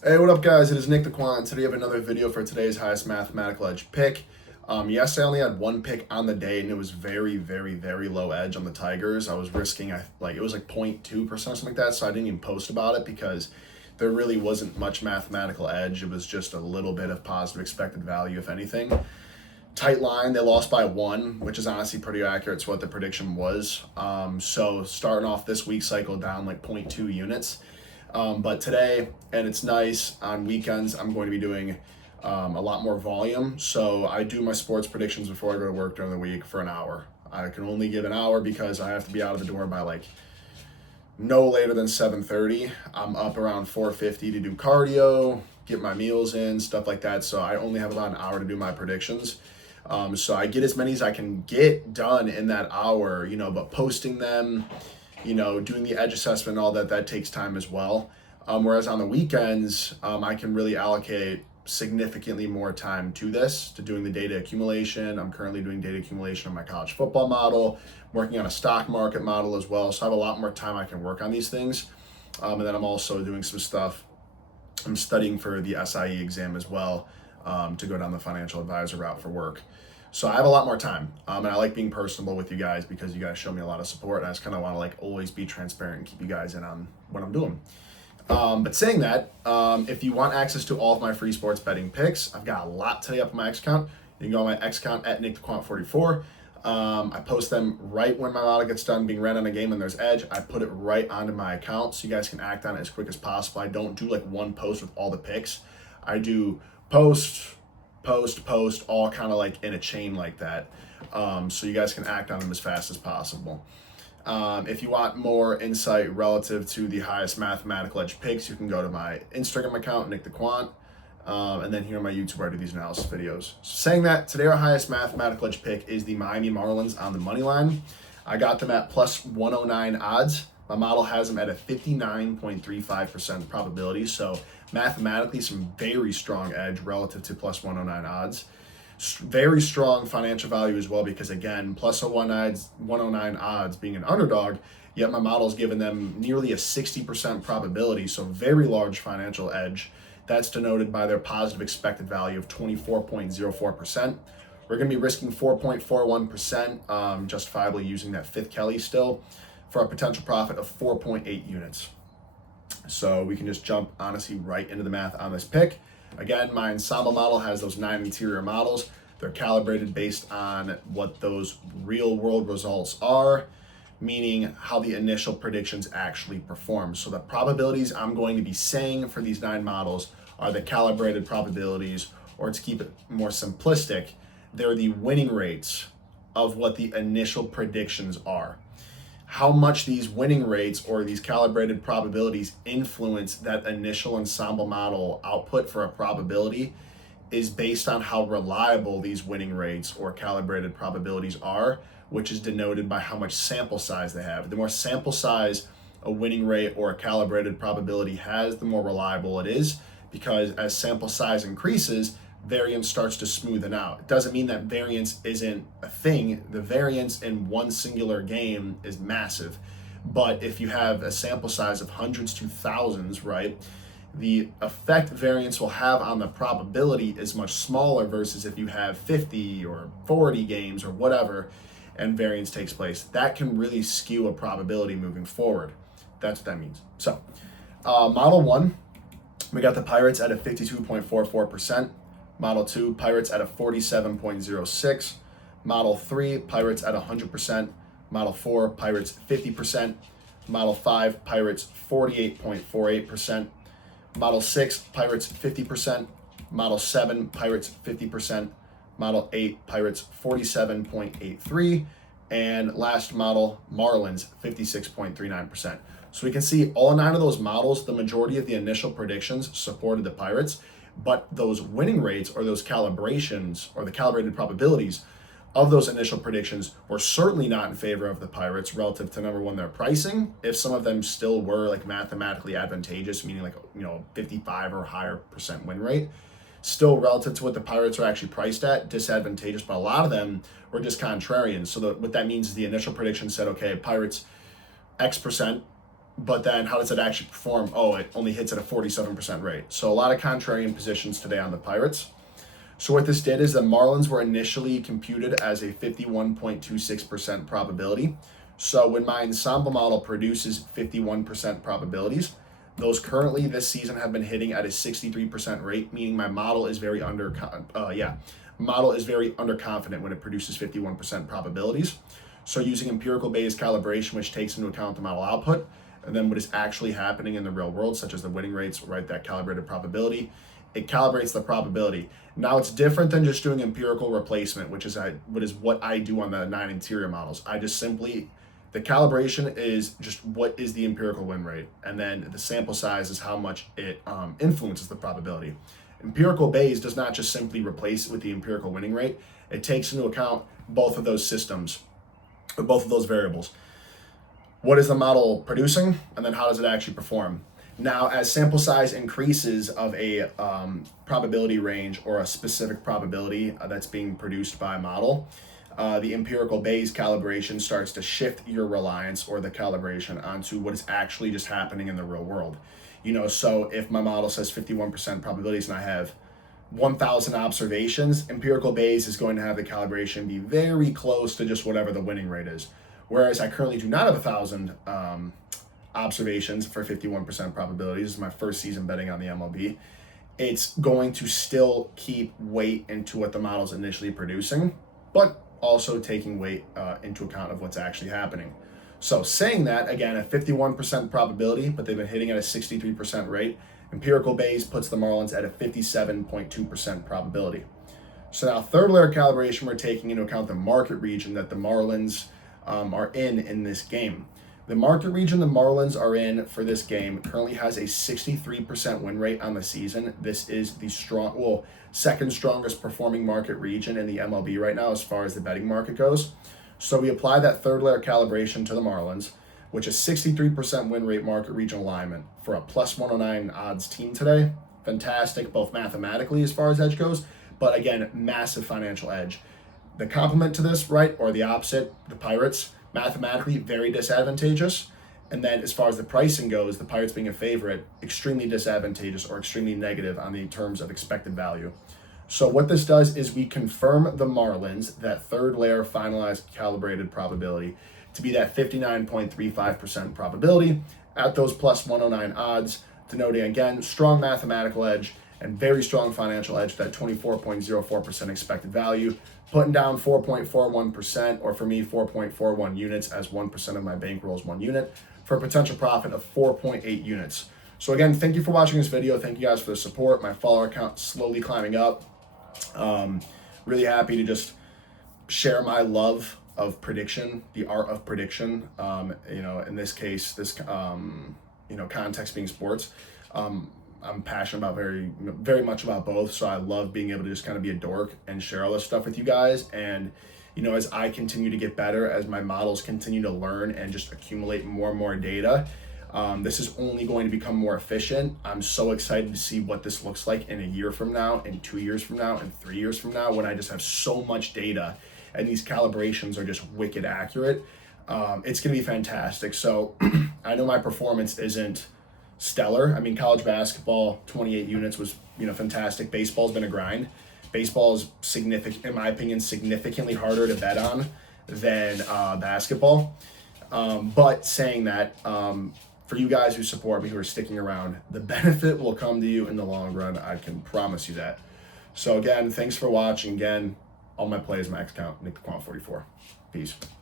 Hey, what up, guys? It is Nick the Quant. Today, I have another video for today's highest mathematical edge pick. Yes, I only had one pick on the day, and it was very, very, very low edge on the Tigers. I was risking, it was like 0.2% or something like that, so I didn't even post about it because there really wasn't much mathematical edge. It was just a little bit of positive expected value, if anything. Tight line, they lost by one, which is honestly pretty accurate to what the prediction was. So starting off this week cycle down like zero point 0.2 units. But today, and it's nice, on weekends, I'm going to be doing a lot more volume. So I do my sports predictions before I go to work during the week for an hour. I can only give an hour because I have to be out of the door by like no later than 7:30. I'm up around 4:50 to do cardio, get my meals in, stuff like that. So I only have about an hour to do my predictions. So I get as many as I can get done in that hour, but posting them, doing the edge assessment and all that takes time as well. Whereas on the weekends, I can really allocate significantly more time to this, to doing the data accumulation. I'm currently doing data accumulation on my college football model, working on a stock market model as well. So I have a lot more time I can work on these things. And then I'm also doing some stuff. I'm studying for the SIE exam as well, to go down the financial advisor route for work. So I have a lot more time, and I like being personable with you guys because you guys show me a lot of support, and I just kind of want to always be transparent and keep you guys in on what I'm doing. But saying that, if you want access to all of my free sports betting picks, I've got a lot today up on my X account. You can go on my X account at NickTheQuant44. I post them right when my model gets done being ran on a game and there's edge. I put it right onto my account so you guys can act on it as quick as possible. I don't do like one post with all the picks. I do post, all kind of like in a chain like that. So you guys can act on them as fast as possible. If you want more insight relative to the highest mathematical edge picks, you can go to my Instagram account, Nick the Quant, and then here on my YouTube where I do these analysis videos. So saying that, today our highest mathematical edge pick is the Miami Marlins on the money line. I got them at plus 109 odds. My model has them at a 59.35% probability, so mathematically some very strong edge relative to plus 109 odds. Very strong financial value as well because, again, plus 109 odds being an underdog, yet my model's given them nearly a 60% probability, so very large financial edge. That's denoted by their positive expected value of 24.04%. We're going to be risking 4.41%, justifiably using that fifth Kelly still, for a potential profit of 4.8 units. So we can just jump, honestly, right into the math on this pick. Again, my ensemble model has those 9 interior models. They're calibrated based on what those real world results are, meaning how the initial predictions actually perform. So the probabilities I'm going to be saying for these 9 models are the calibrated probabilities, or to keep it more simplistic, they're the winning rates of what the initial predictions are. How much these winning rates or these calibrated probabilities influence that initial ensemble model output for a probability is based on how reliable these winning rates or calibrated probabilities are, which is denoted by how much sample size they have. The more sample size a winning rate or a calibrated probability has, the more reliable it is, because as sample size increases, variance starts to smoothen out. It doesn't mean that variance isn't a thing. The variance in one singular game is massive. But if you have a sample size of hundreds to thousands, right, the effect variance will have on the probability is much smaller versus if you have 50 or 40 games or whatever and variance takes place. That can really skew a probability moving forward. That's what that means. So, model 1, we got the Pirates at a 52.44%. Model 2, Pirates at a 47.06. Model 3, Pirates at 100%. Model 4, Pirates 50%. Model 5, Pirates 48.48%. Model 6, Pirates 50%. Model 7, Pirates 50%. Model 8, Pirates 47.83. And last model, Marlins 56.39%. So we can see all 9 of those models, the majority of the initial predictions supported the Pirates, but those winning rates or those calibrations or the calibrated probabilities of those initial predictions were certainly not in favor of the Pirates relative to, number one, their pricing. If some of them still were like mathematically advantageous, meaning 55 or higher percent win rate, still relative to what the Pirates are actually priced at, disadvantageous, but a lot of them were just contrarian. So what that means is the initial prediction said, okay, Pirates X percent, But then how does it actually perform? Oh, it only hits at a 47% rate. So a lot of contrarian positions today on the Pirates. So what this did is the Marlins were initially computed as a 51.26% probability. So when my ensemble model produces 51% probabilities, those currently this season have been hitting at a 63% rate, meaning my model is very underconfident when it produces 51% probabilities. So using empirical Bayes calibration, which takes into account the model output, and then what is actually happening in the real world, such as the winning rates, right, that calibrated probability, it calibrates the probability. Now it's different than just doing empirical replacement, which is what I do on the 9 interior models. I just simply, the calibration is just what is the empirical win rate, and then the sample size is how much it influences the probability. Empirical Bayes does not just simply replace it with the empirical winning rate. It takes into account both of those systems, or both of those variables. What is the model producing, and then how does it actually perform? Now, as sample size increases of a probability range or a specific probability that's being produced by a model, the empirical Bayes calibration starts to shift your reliance or the calibration onto what is actually just happening in the real world. So if my model says 51% probabilities and I have 1,000 observations, empirical Bayes is going to have the calibration be very close to just whatever the winning rate is. Whereas I currently do not have 1,000 observations for 51% probabilities. This is my first season betting on the MLB. It's going to still keep weight into what the model's initially producing, but also taking weight into account of what's actually happening. So saying that, again, a 51% probability, but they've been hitting at a 63% rate, empirical Bayes puts the Marlins at a 57.2% probability. So now third layer calibration, we're taking into account the market region that the Marlins are in this game. The market region the Marlins are in for this game currently has a 63% win rate on the season. This is the second strongest performing market region in the MLB right now as far as the betting market goes. So we apply that third layer calibration to the Marlins, which is 63% win rate market region alignment for a plus 109 odds team today. Fantastic, both mathematically as far as edge goes, but again, massive financial edge. The complement to this, right, or the opposite, the Pirates, mathematically very disadvantageous. And then as far as the pricing goes, the Pirates being a favorite, extremely disadvantageous or extremely negative on the terms of expected value. So what this does is we confirm the Marlins, that third layer finalized calibrated probability, to be that 59.35% probability at those plus 109 odds, denoting again strong mathematical edge and very strong financial edge, that 24.04% expected value, putting down 4.41%, or for me 4.41 units, as 1% of my bankroll is 1 unit, for a potential profit of 4.8 units. So again, thank you for watching this video. Thank you guys for the support. My follower count slowly climbing up. Really happy to just share my love of prediction, the art of prediction. In this case, this context being sports. I'm passionate about very much about both. So I love being able to just kind of be a dork and share all this stuff with you guys. And as I continue to get better, as my models continue to learn and just accumulate more and more data, this is only going to become more efficient. I'm so excited to see what this looks like in a year from now, in 2 years from now, and 3 years from now, when I just have so much data and these calibrations are just wicked accurate. It's going to be fantastic. So I know my performance isn't stellar. I mean, college basketball, 28 units was, fantastic. Baseball's been a grind. Baseball is in my opinion, significantly harder to bet on than basketball. But saying that, for you guys who support me, who are sticking around, the benefit will come to you in the long run. I can promise you that. So again, thanks for watching. Again, all my plays, max count, Nick the Quant 44. Peace.